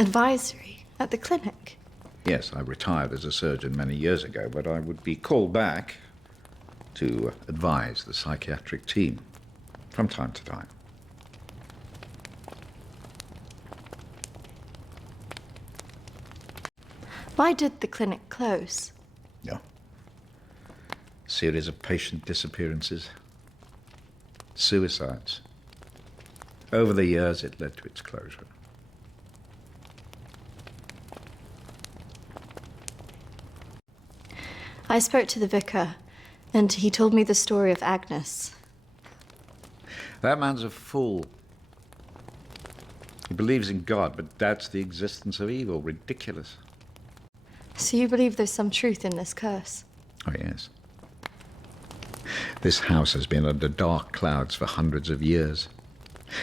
Advisory at the clinic? Yes, I retired as a surgeon many years ago, but I would be called back to advise the psychiatric team from time to time. Why did the clinic close? Yeah. Series of patient disappearances. Suicides. Over the years, it led to its closure. I spoke to the vicar, and he told me the story of Agnes. That man's a fool. He believes in God, but doubts the existence of evil. Ridiculous. So you believe there's some truth in this curse? Oh, yes. This house has been under dark clouds for hundreds of years.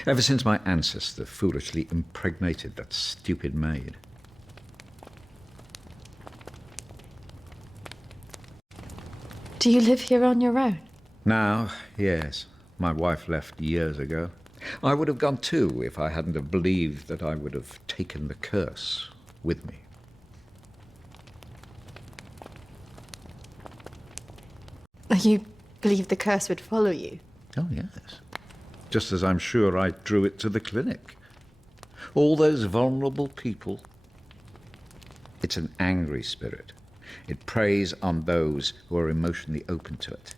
Ever since my ancestor foolishly impregnated that stupid maid. Do you live here on your own? Now, yes. My wife left years ago. I would have gone too if I hadn't have believed that I would have taken the curse with me. You believe the curse would follow you? Oh, yes. Just as I'm sure I drew it to the clinic. All those vulnerable people. It's an angry spirit. It preys on those who are emotionally open to it.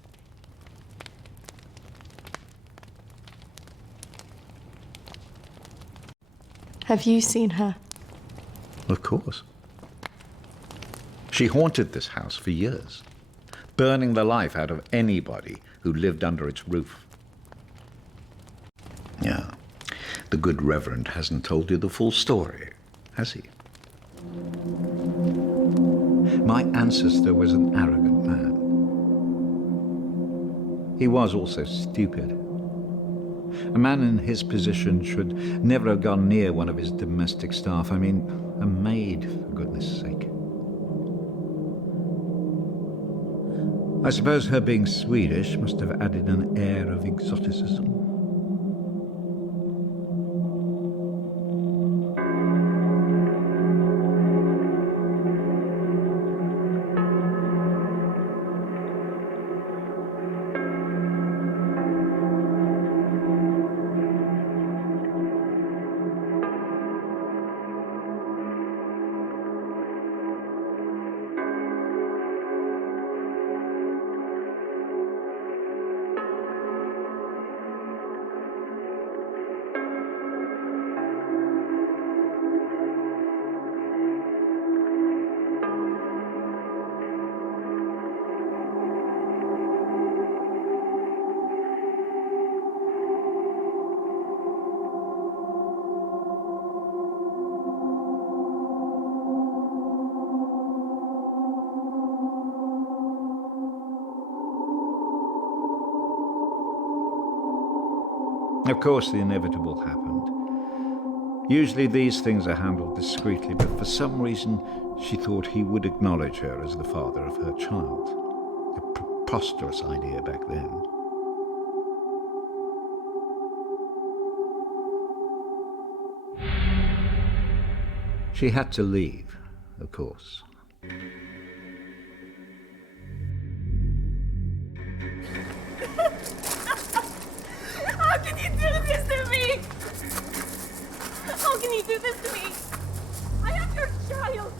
Have you seen her? Of course. She haunted this house for years, burning the life out of anybody who lived under its roof. Yeah, the good Reverend hasn't told you the full story, has he? My ancestor was an arrogant man. He was also stupid. A man in his position should never have gone near one of his domestic staff. I mean, a maid, for goodness sake. I suppose her being Swedish must have added an air of exoticism. Of course, the inevitable happened. Usually these things are handled discreetly, but for some reason she thought he would acknowledge her as the father of her child. A preposterous idea back then. She had to leave, of course. How can you do this to me? How can you do this to me? I am your child.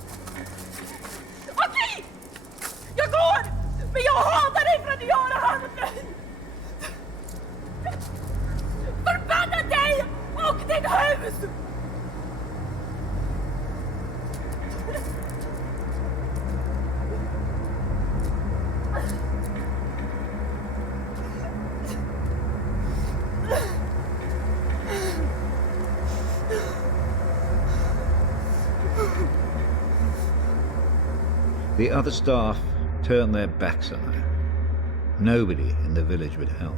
Okej! Jag går! Men jag hatar dig för att göra handen! Förbanna dig och ditt hus! The other staff turned their backs on her. Nobody in the village would help.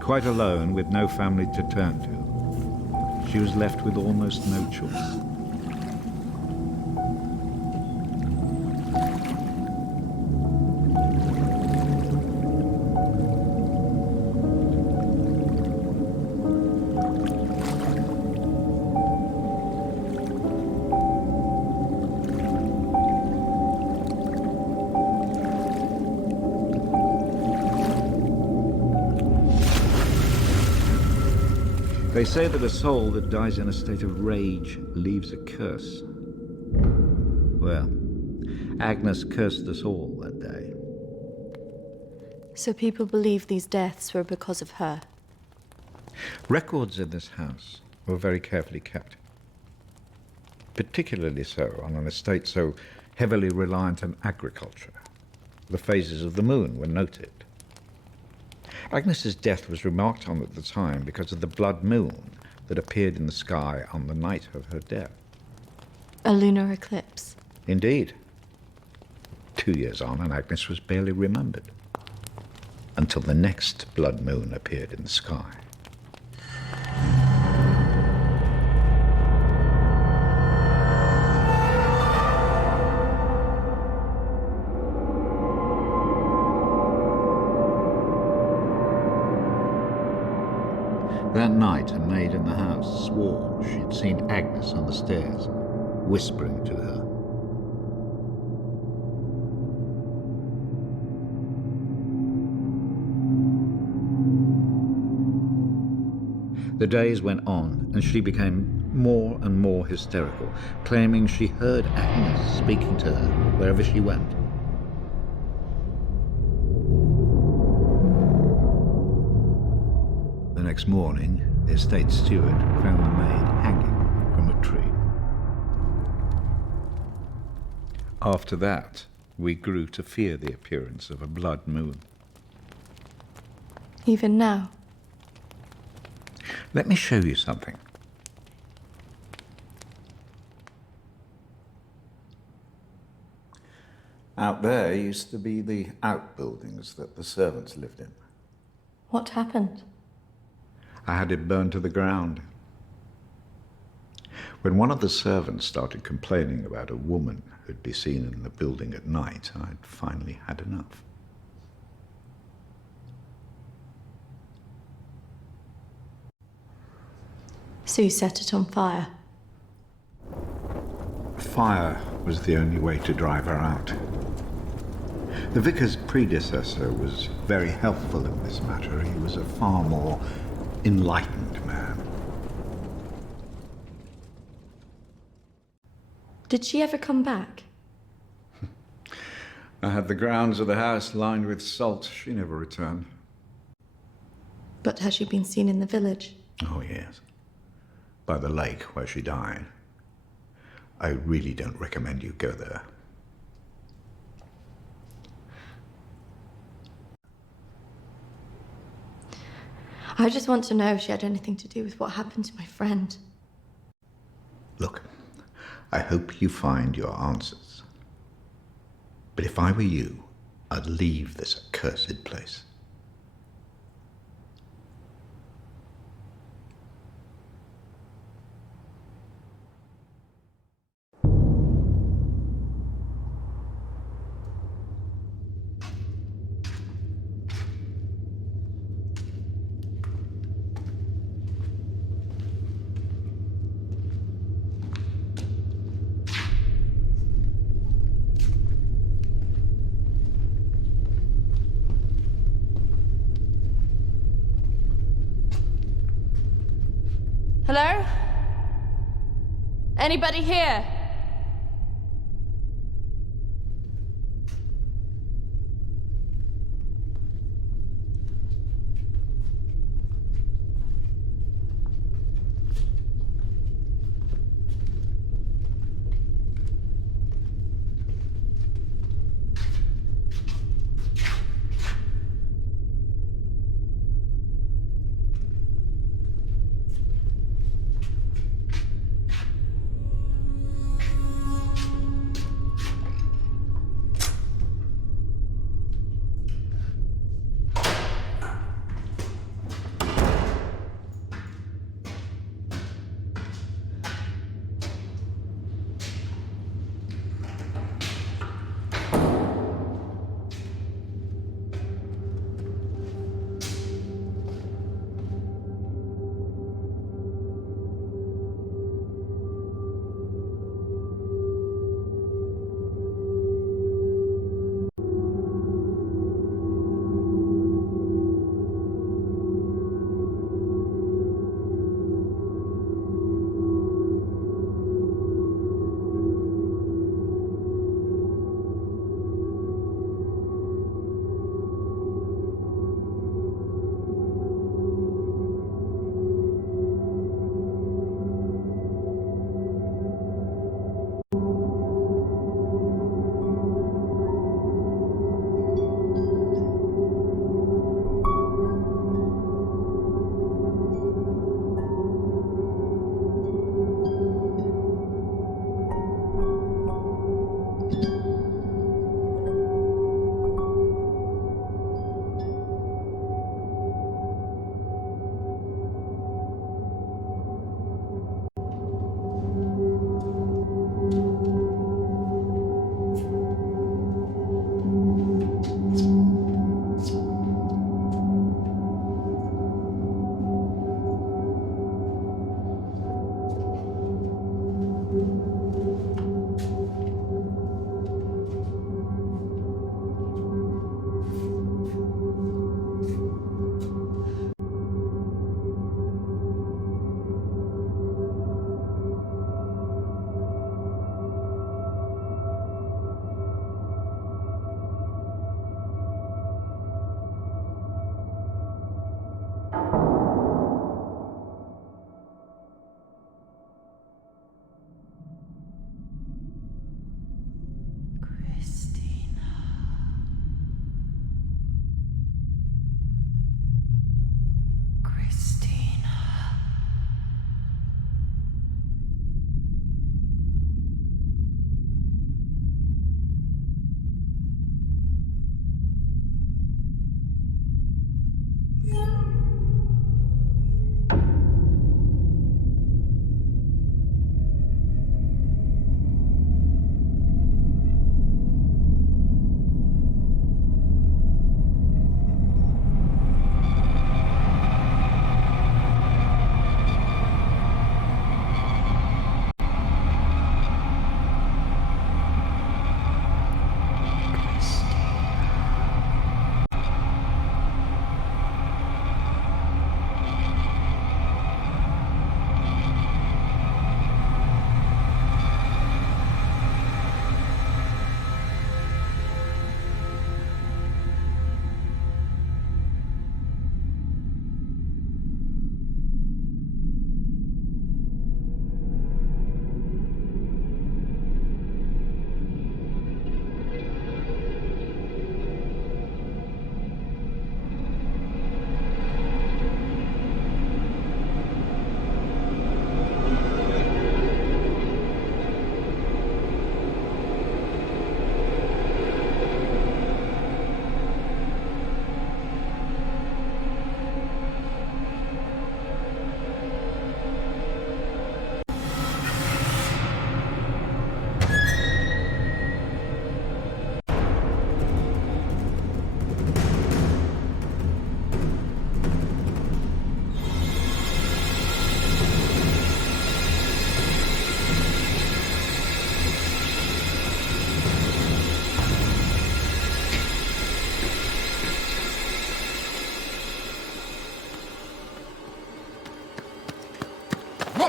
Quite alone, with no family to turn to, she was left with almost no choice. They say that a soul that dies in a state of rage leaves a curse. Well, Agnes cursed us all that day. So people believe these deaths were because of her. Records in this house were very carefully kept. Particularly so on an estate so heavily reliant on agriculture. The phases of the moon were noted. Agnes's death was remarked on at the time because of the blood moon that appeared in the sky on the night of her death. A lunar eclipse. Indeed. 2 years on, and Agnes was barely remembered. Until the next blood moon appeared in the sky. That night, a maid in the house swore she'd seen Agnes on the stairs, whispering to her. The days went on, and she became more and more hysterical, claiming she heard Agnes speaking to her wherever she went. The next morning, the estate steward found the maid hanging from a tree. After that, we grew to fear the appearance of a blood moon. Even now. Let me show you something. Out there used to be the outbuildings that the servants lived in. What happened? I had it burned to the ground. When one of the servants started complaining about a woman who'd be seen in the building at night, I'd finally had enough. So you set it on fire. Fire was the only way to drive her out. The vicar's predecessor was very helpful in this matter. He was a far more enlightened man. Did she ever come back? I had the grounds of the house lined with salt. She never returned. But has she been seen in the village? Oh, yes. By the lake where she died. I really don't recommend you go there. I just want to know if she had anything to do with what happened to my friend. Look, I hope you find your answers. But if I were you, I'd leave this accursed place. Hello? Anybody here?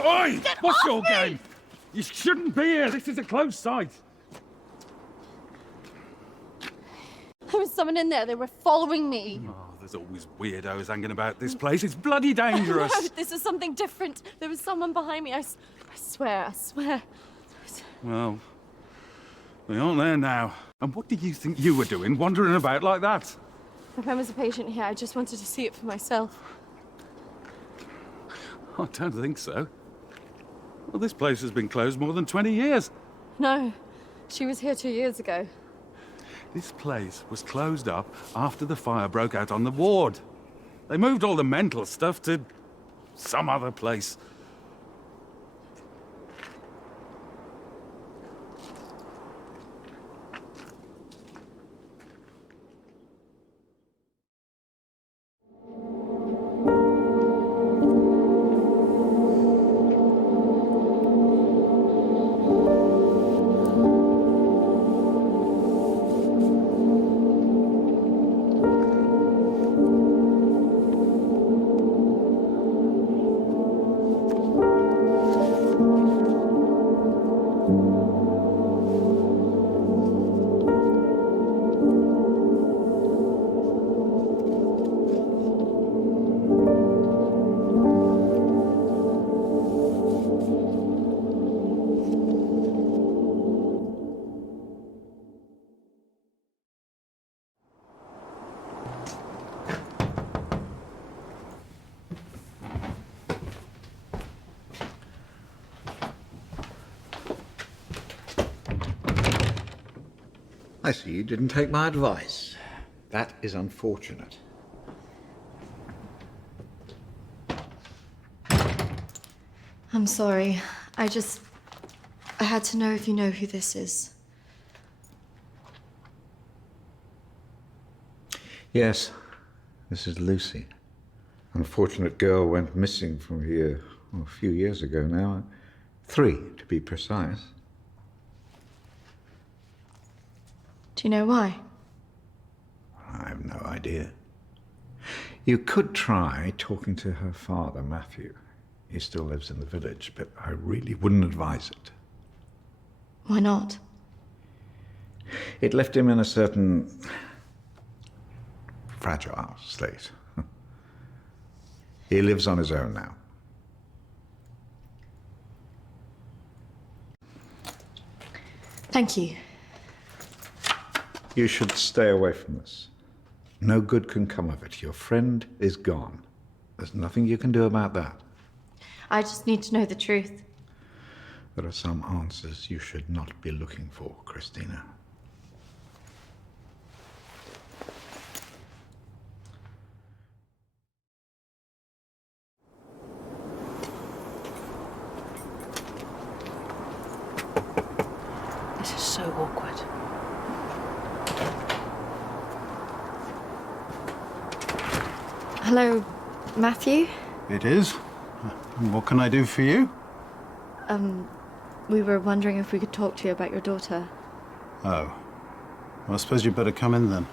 Oi! What's your game? You shouldn't be here. This is a closed site. There was someone in there. They were following me. Oh, there's always weirdos hanging about this place. It's bloody dangerous. No, this is something different. There was someone behind me. I swear. Well, they aren't there now. And what did you think you were doing, wandering about like that? My friend was a patient here. I just wanted to see it for myself. I don't think so. Well, this place has been closed more than 20 years. No, she was here 2 years ago. This place was closed up after the fire broke out on the ward. They moved all the mental stuff to some other place. I see you didn't take my advice. That is unfortunate. I'm sorry. I had to know if you know who this is. Yes, this is Lucy. Unfortunate girl went missing from here a few years ago now. 3, to be precise. Do you know why? I have no idea. You could try talking to her father, Matthew. He still lives in the village, but I really wouldn't advise it. Why not? It left him in a certain fragile state. He lives on his own now. Thank you. You should stay away from this. No good can come of it. Your friend is gone. There's nothing you can do about that. I just need to know the truth. There are some answers you should not be looking for, Christina. This is so awkward. Hello, Matthew? It is. What can I do for you? We were wondering if we could talk to you about your daughter. Oh. Well, I suppose you'd better come in then.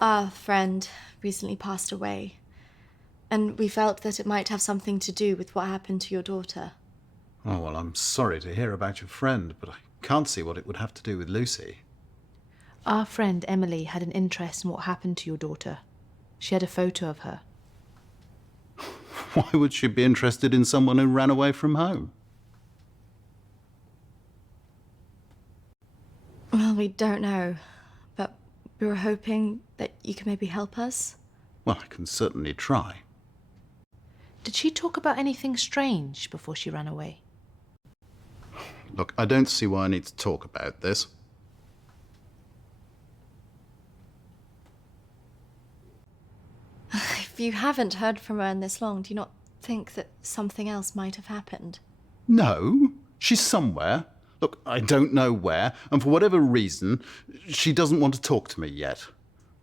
Our friend recently passed away, and we felt that it might have something to do with what happened to your daughter. Oh, well, I'm sorry to hear about your friend, but I can't see what it would have to do with Lucy. Our friend Emily had an interest in what happened to your daughter. She had a photo of her. Why would she be interested in someone who ran away from home? Well, we don't know, but we were hoping that you could maybe help us. Well, I can certainly try. Did she talk about anything strange before she ran away? Look, I don't see why I need to talk about this. If you haven't heard from her in this long, do you not think that something else might have happened? No, she's somewhere. Look, I don't know where, and for whatever reason, she doesn't want to talk to me yet.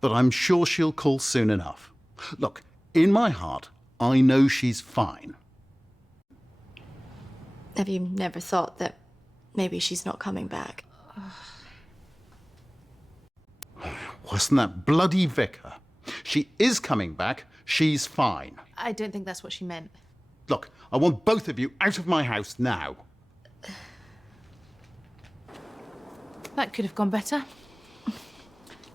But I'm sure she'll call soon enough. Look, in my heart, I know she's fine. Have you never thought that maybe she's not coming back? Wasn't that bloody vicar? She is coming back. She's fine. I don't think that's what she meant. Look, I want both of you out of my house now. That could have gone better.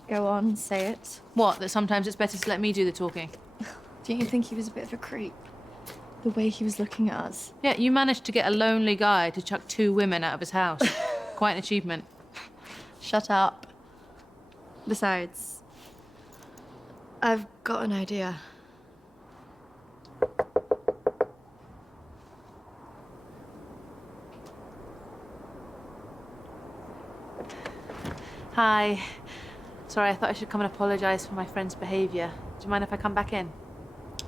Go on, say it. What, that sometimes it's better to let me do the talking? Don't you think he was a bit of a creep? The way he was looking at us. Yeah, you managed to get a lonely guy to chuck 2 women out of his house. Quite an achievement. Shut up. Besides, I've got an idea. Hi. Sorry, I thought I should come and apologise for my friend's behaviour. Do you mind if I come back in?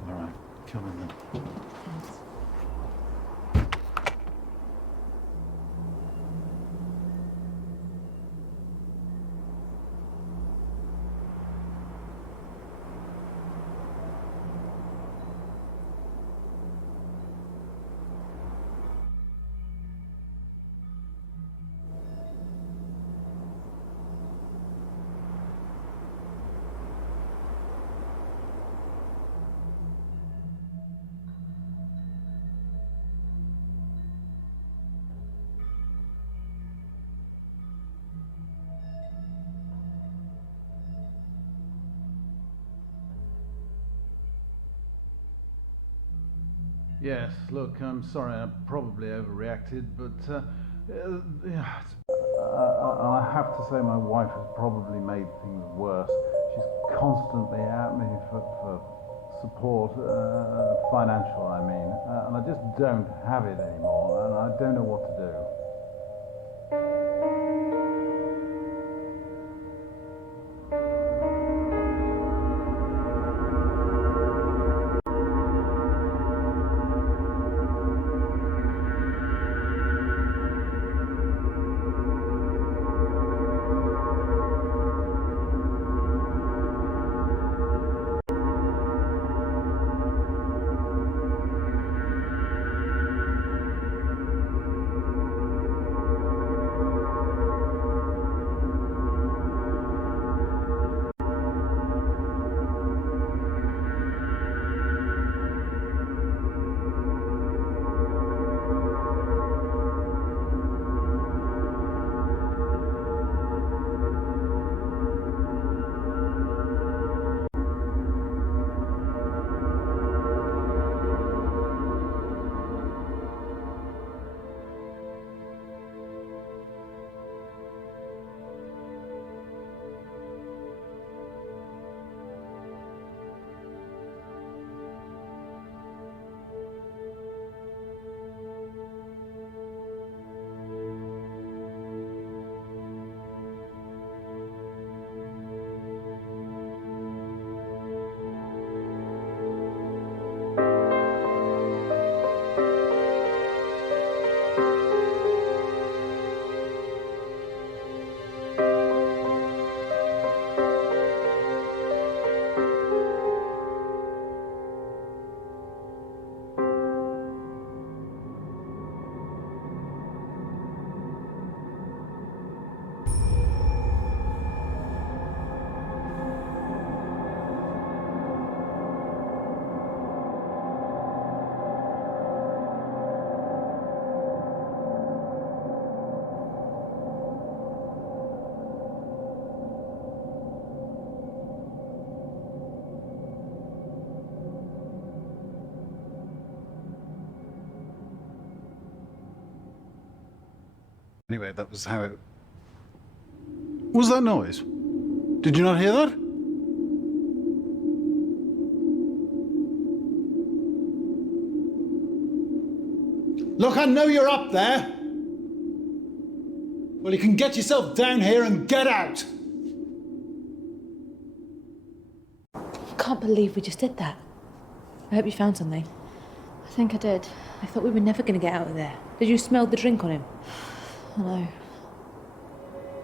All right, come in then. Yes, look, I'm sorry, I probably overreacted, but I have to say my wife has probably made things worse. She's constantly at me for support, financial, I mean, and I just don't have it anymore, and I don't know what to do. Anyway, that was how it... What was that noise? Did you not hear that? Look, I know you're up there. Well, you can get yourself down here and get out. I can't believe we just did that. I hope you found something. I think I did. I thought we were never going to get out of there. Did you smell the drink on him? I know.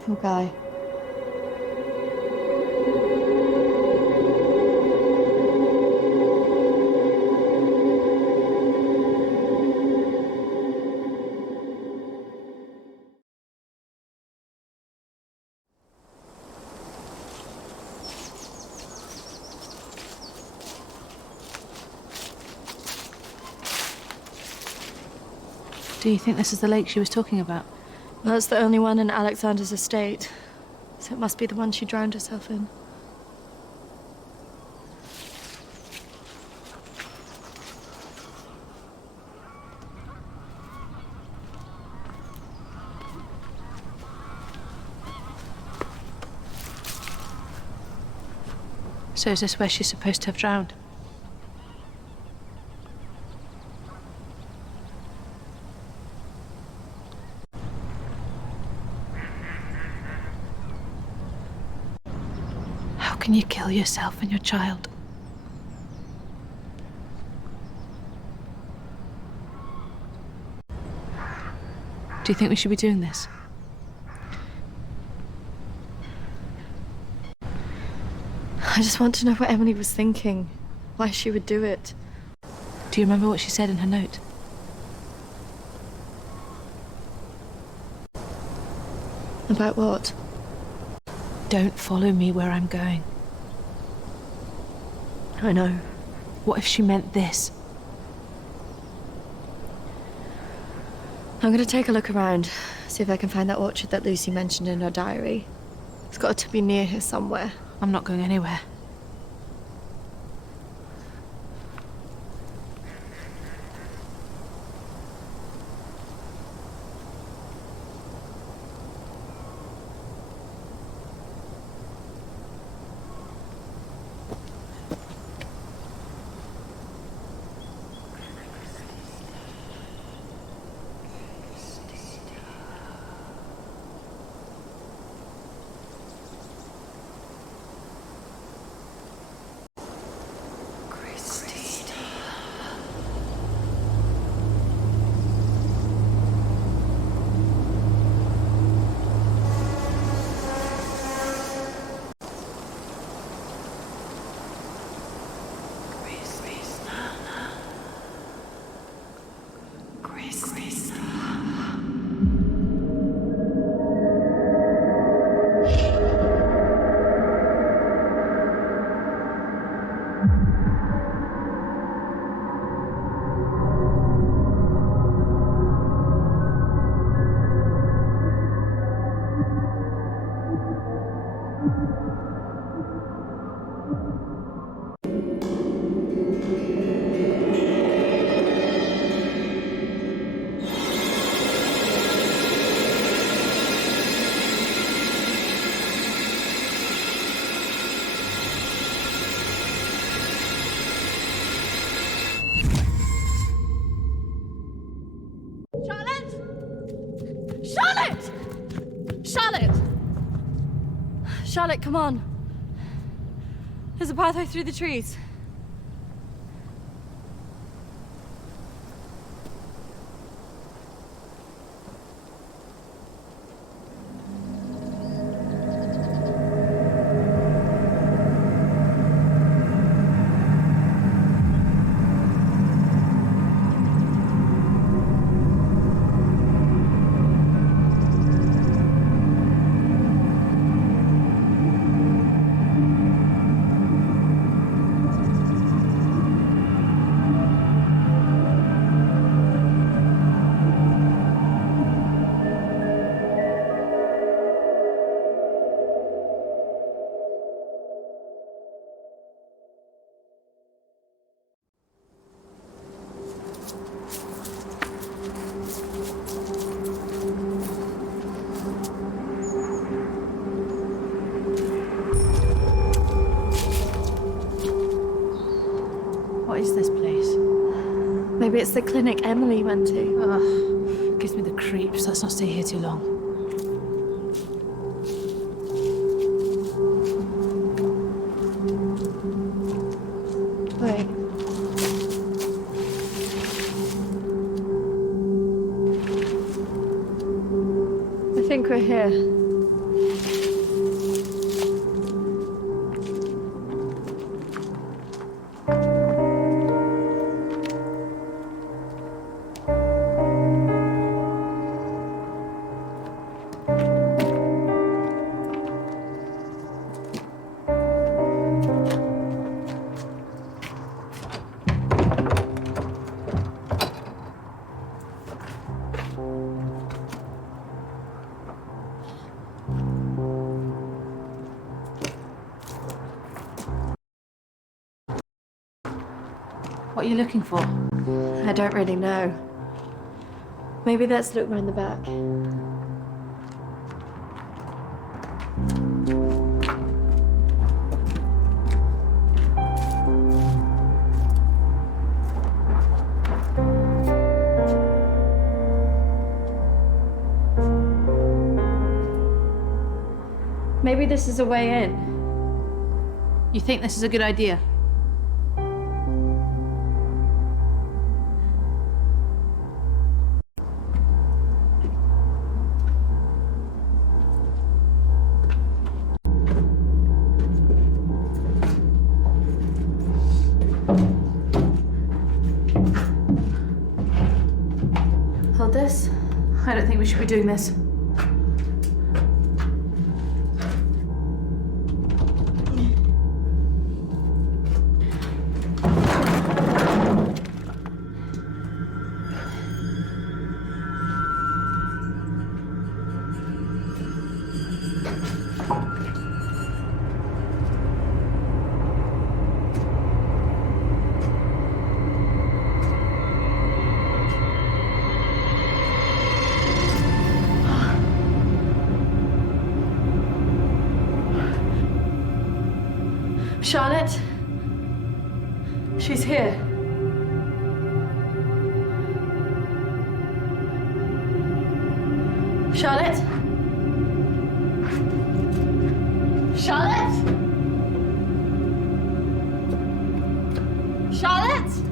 Poor guy. Do you think this is the lake she was talking about? Well, it's the only one in Alexander's estate, so it must be the one she drowned herself in. So is this where she's supposed to have drowned? How can you kill yourself and your child? Do you think we should be doing this? I just want to know what Emily was thinking, why she would do it. Do you remember what she said in her note? About what? Don't follow me where I'm going. I know. What if she meant this? I'm gonna take a look around, see if I can find that orchard that Lucy mentioned in her diary. It's got to be near here somewhere. I'm not going anywhere. Charlotte, come on. There's a pathway through the trees. What is this place? Maybe it's the clinic Emily went to. Ugh, gives me the creeps. Let's not stay here too long. Wait. I think we're here. What are you looking for? I don't really know. Maybe let's look round the back. Maybe this is a way in. You think this is a good idea? Hold this. I don't think we should be doing this. Charlotte? She's here. Charlotte? Charlotte? Charlotte?